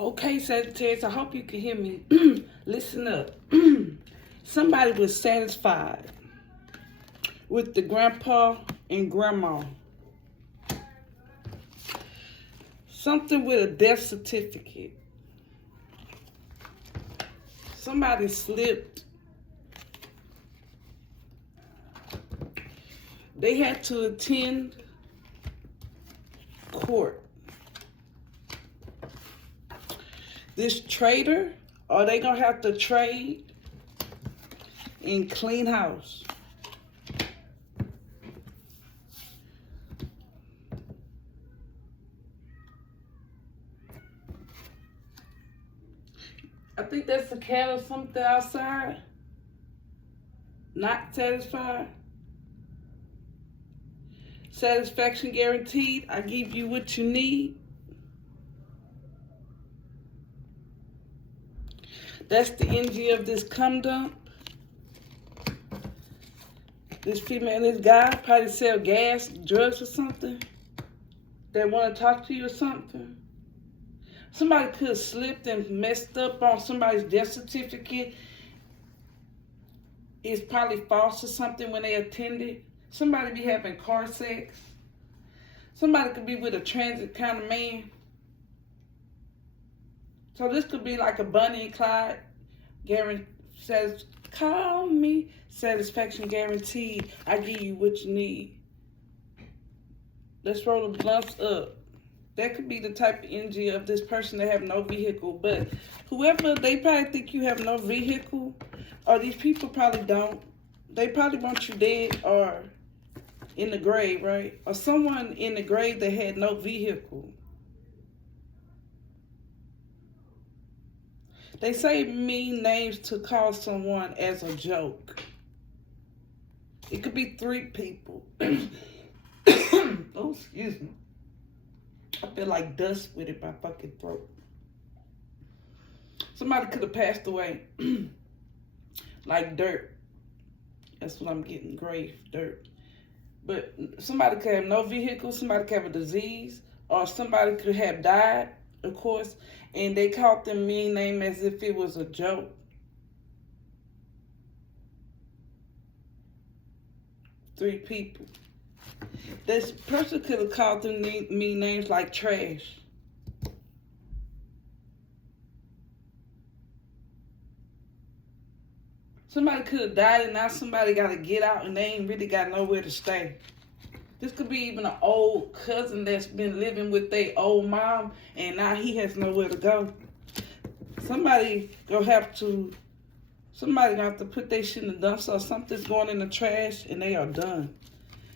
Okay, Sagittarius, I hope you can hear me. Listen up. Somebody was satisfied with the grandpa and grandma. Something with a death certificate. Somebody slipped. They had to attend court. This traitor, are they gonna have to trade and clean house? I think that's a cat or something outside. Not satisfied. Satisfaction guaranteed. I give you what you need. That's the energy of this cum dump. This female and this guy probably sell gas, drugs or something. They want to talk to you or something. Somebody could have slipped and messed up on somebody's death certificate. It's probably false or something when they attended. Somebody be having car sex. Somebody could be with a transit kind of man. So this could be like a Bonnie and Clyde. Says, call me. Satisfaction guaranteed. I give you what you need. Let's roll the blunts up. That could be the type of energy of this person that have no vehicle. But whoever, they probably think you have no vehicle. Or these people probably don't. They probably want you dead or in the grave, right? Or someone in the grave that had no vehicle. They say mean names to call someone as a joke. It could be 3 people. Oh, excuse me. I feel like dust with it, my fucking throat. Somebody could have passed away. Like dirt. That's what I'm getting, grave, dirt. But somebody could have no vehicle, somebody could have a disease, or somebody could have died, of course, and they called them mean name as if it was a joke. Three people. This person could have called them mean names like trash. Somebody could have died and now somebody got to get out and they ain't really got nowhere to stay. This could be even an old cousin that's been living with their old mom and now he has nowhere to go. Somebody gonna have to put their shit in the dumpster or something's going in the trash and they are done.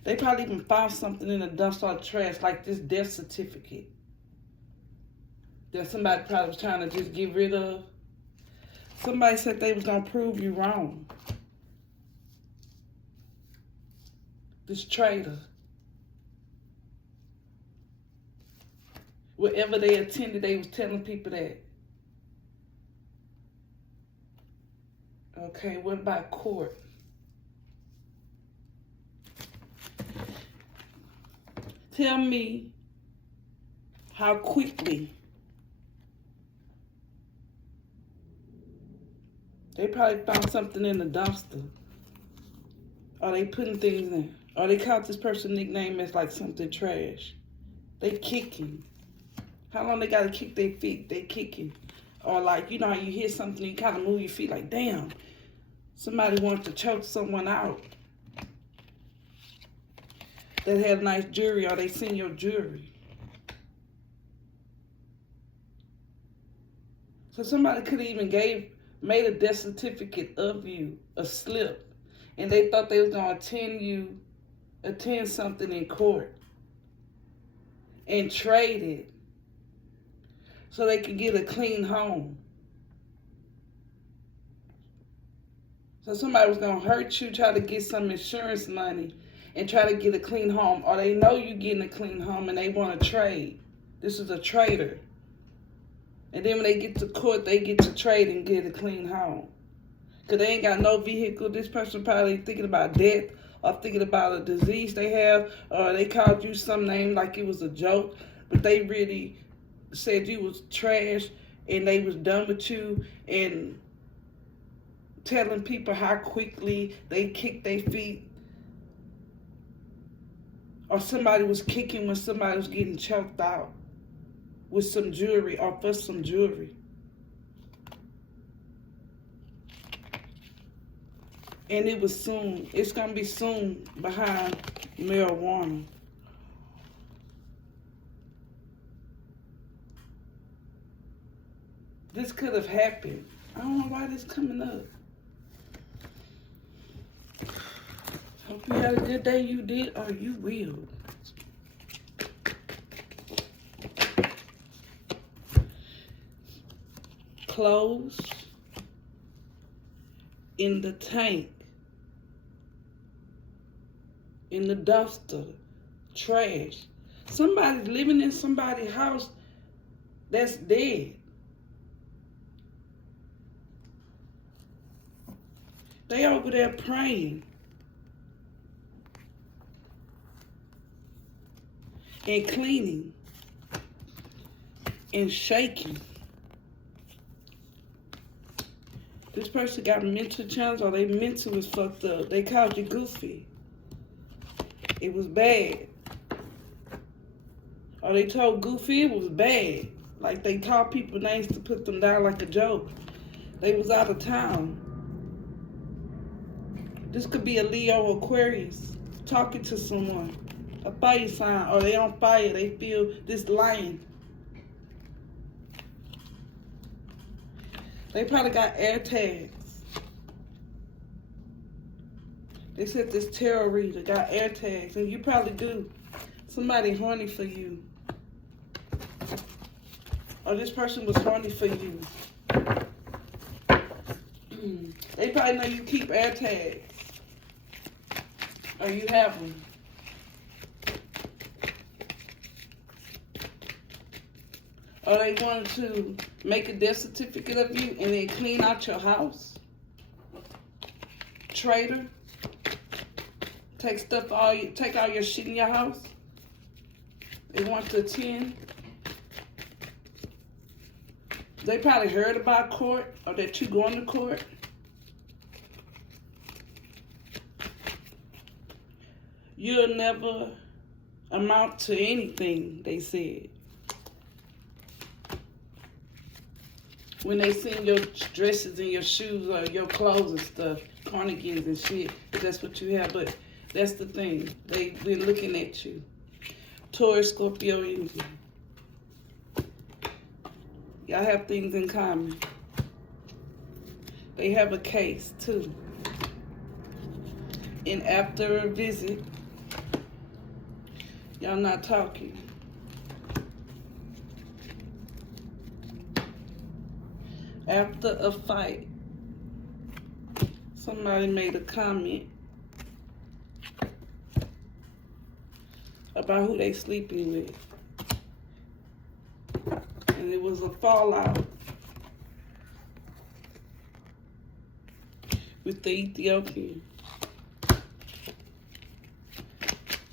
They probably even found something in the dumpster or trash like this death certificate that somebody probably was trying to just get rid of. Somebody said they was gonna prove you wrong. This traitor. Wherever they attended, they was telling people that. Okay, what about court? Tell me how quickly they probably found something in the dumpster. Or they putting things in. Or they called this person nickname as like something trash. They kicking. How long they gotta kick their feet? They kicking. Or like, you know how you hear something, you kind of move your feet like, damn. Somebody wants to choke someone out. That had nice jewelry, or they seen your jewelry. So somebody could have even made a death certificate of you, a slip, and they thought they was gonna attend something in court, and trade it so they could get a clean home. So somebody was gonna hurt you, try to get some insurance money, and try to get a clean home, or they know you getting a clean home and they want to trade. This is a trader. And then when they get to court, they get to trade and get a clean home. Because they ain't got no vehicle. This person probably thinking about death or thinking about a disease they have, or they called you some name like it was a joke, but they really said you was trash and they was done with you, and telling people how quickly they kicked their feet, or somebody was kicking when somebody was getting choked out with some jewelry or for some jewelry. And it was soon. It's going to be soon behind marijuana. This could have happened. I don't know why this is coming up. Hope you had a good day. You did, or you will. Clothes in the tank, in the dumpster, trash. Somebody's living in somebody's house that's dead. They over there praying and cleaning and shaking. This person got a mental challenge, or they mental was fucked up. They called you goofy. It was bad. Or they told Goofy it was bad. Like they called people names to put them down like a joke. They was out of town. This could be a Leo or Aquarius talking to someone. A fire sign, or they on fire. They feel this lion. They probably got air tags. They said this tarot reader got air tags, and you probably do. Somebody horny for you. Or this person was horny for you. They probably know you keep air tags. Or you have them. Or they wanted to make a death certificate of you and then clean out your house. Traitor. Take all your shit in your house. They want to attend. They probably heard about court, or that you going to court. You'll never amount to anything, they said. When they seen your dresses and your shoes or your clothes and stuff, carnigans and shit, that's what you have. But that's the thing. They've been looking at you. Taurus, Scorpio, energy. Y'all have things in common. They have a case, too. And after a visit, y'all not talking. After a fight, somebody made a comment about who they sleeping with. And it was a fallout with the Ethiopian.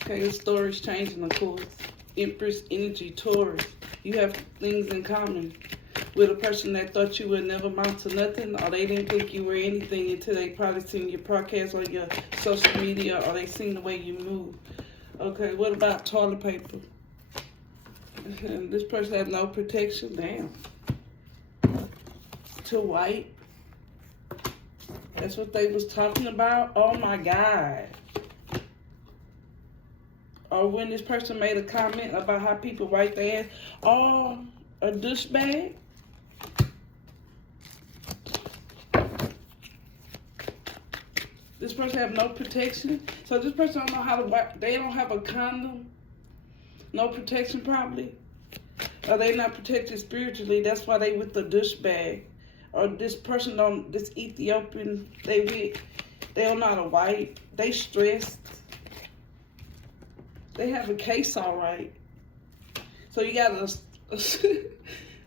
Okay, the story's changing, of course. Empress energy, Taurus. You have things in common with a person that thought you would never amount to nothing, or they didn't think you were anything until they probably seen your podcast or your social media, or they seen the way you move. Okay, what about toilet paper? This person has no protection. Damn. To wipe. That's what they was talking about. Oh my God. Or when this person made a comment about how people wipe their ass. Oh, a douchebag. This person have no protection. So this person don't know how to wipe. They don't have a condom. No protection probably. Or they not protected spiritually. That's why they with the douchebag. Or this person don't, this Ethiopian, they don't know how to wipe. They stressed. They have a case all right. So you got a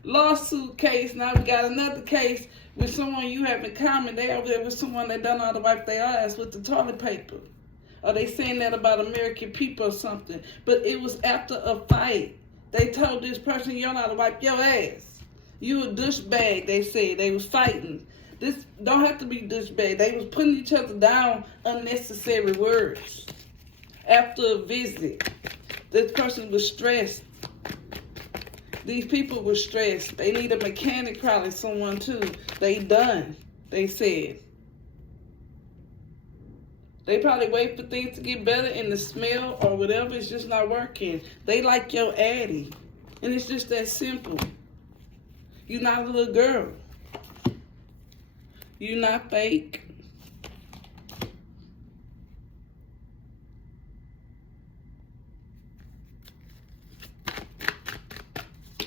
lawsuit case. Now we got another case with someone you have in common. They over there with someone that don't know how to wipe their ass with the toilet paper. Or they saying that about American people or something. But it was after a fight. They told this person, you don't know how to wipe your ass. You a douchebag, they said. They was fighting. This don't have to be douchebag. They was putting each other down unnecessary words. After a visit, this person was stressed. These people were stressed. They need a mechanic, probably someone too. They done, they said. They probably wait for things to get better and the smell or whatever is just not working. They like your addy. And it's just that simple. You're not a little girl. You're not fake.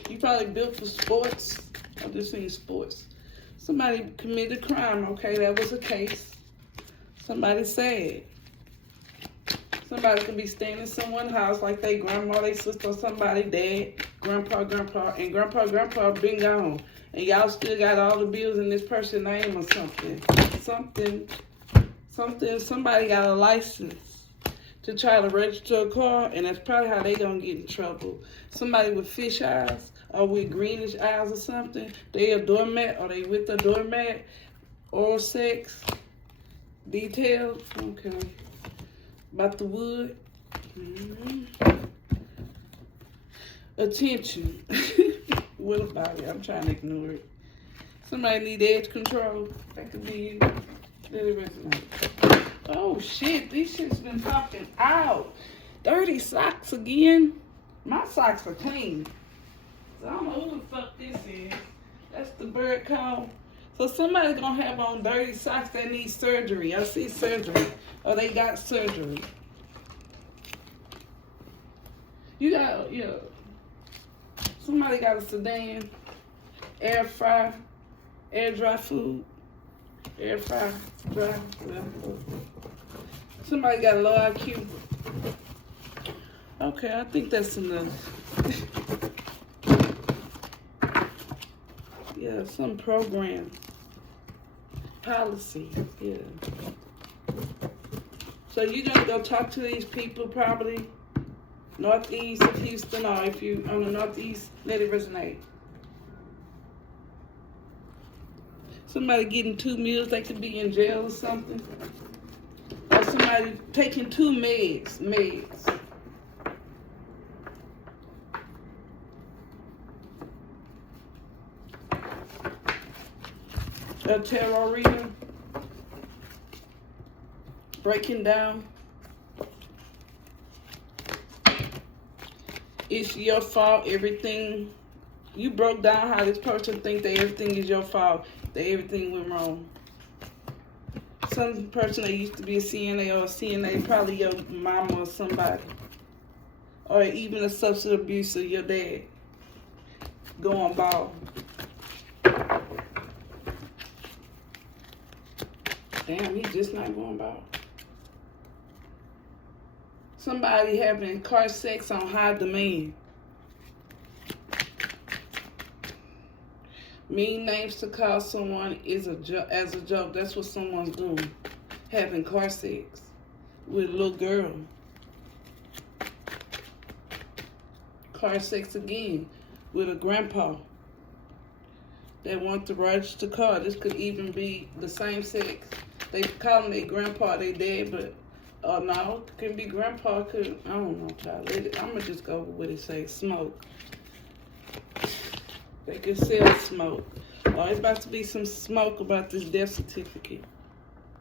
You probably built for sports. I just seen sports. Somebody committed a crime. Okay, that was a case. Somebody sad. Somebody could be staying in someone's house like they grandma, they sister, or somebody, dad, grandpa, and grandpa been gone. And y'all still got all the bills in this person's name or something. Somebody got a license to try to register a car, and that's probably how they gonna get in trouble. Somebody with fish eyes or with greenish eyes or something, they a doormat or they with a doormat, oral sex. Details, okay. About the wood. Attention. What about it? I'm trying to ignore it. Somebody need edge control. That could be you. Let it resonate. Oh shit, these shit's been popping out. Dirty socks again. My socks are clean. So I don't know who the fuck this is. That's the bird call. So somebody's gonna have on dirty socks that need surgery. I see surgery. Or they got surgery. You got, yeah. Somebody got a sedan, air fry, air dry food, air fry, dry, whatever. Somebody got a low IQ. Okay, I think that's enough. Yeah, some program. Policy, yeah. So you're gonna go talk to these people probably northeast of Houston, or if you on the northeast, let it resonate. Somebody getting 2 meals, they could be in jail or something. Or somebody taking 2 meds. A tarot reader, breaking down. It's your fault, everything. You broke down how this person think that everything is your fault, that everything went wrong. Some person that used to be a CNA or a CNA, probably your mama or somebody. Or even a substance abuser, your dad. Going bald. Damn, he's just not going bald. Somebody having car sex on high demand. Mean names to call someone is as a joke. That's what someone's doing. Having car sex with a little girl. Car sex again with a grandpa that want to register the car. This could even be the same sex. They call them their grandpa, they dad, but no, it can be grandpa. Could I don't know, child. I'm gonna just go with what it says. Smoke. They could sell smoke. Oh, it's about to be some smoke about this death certificate.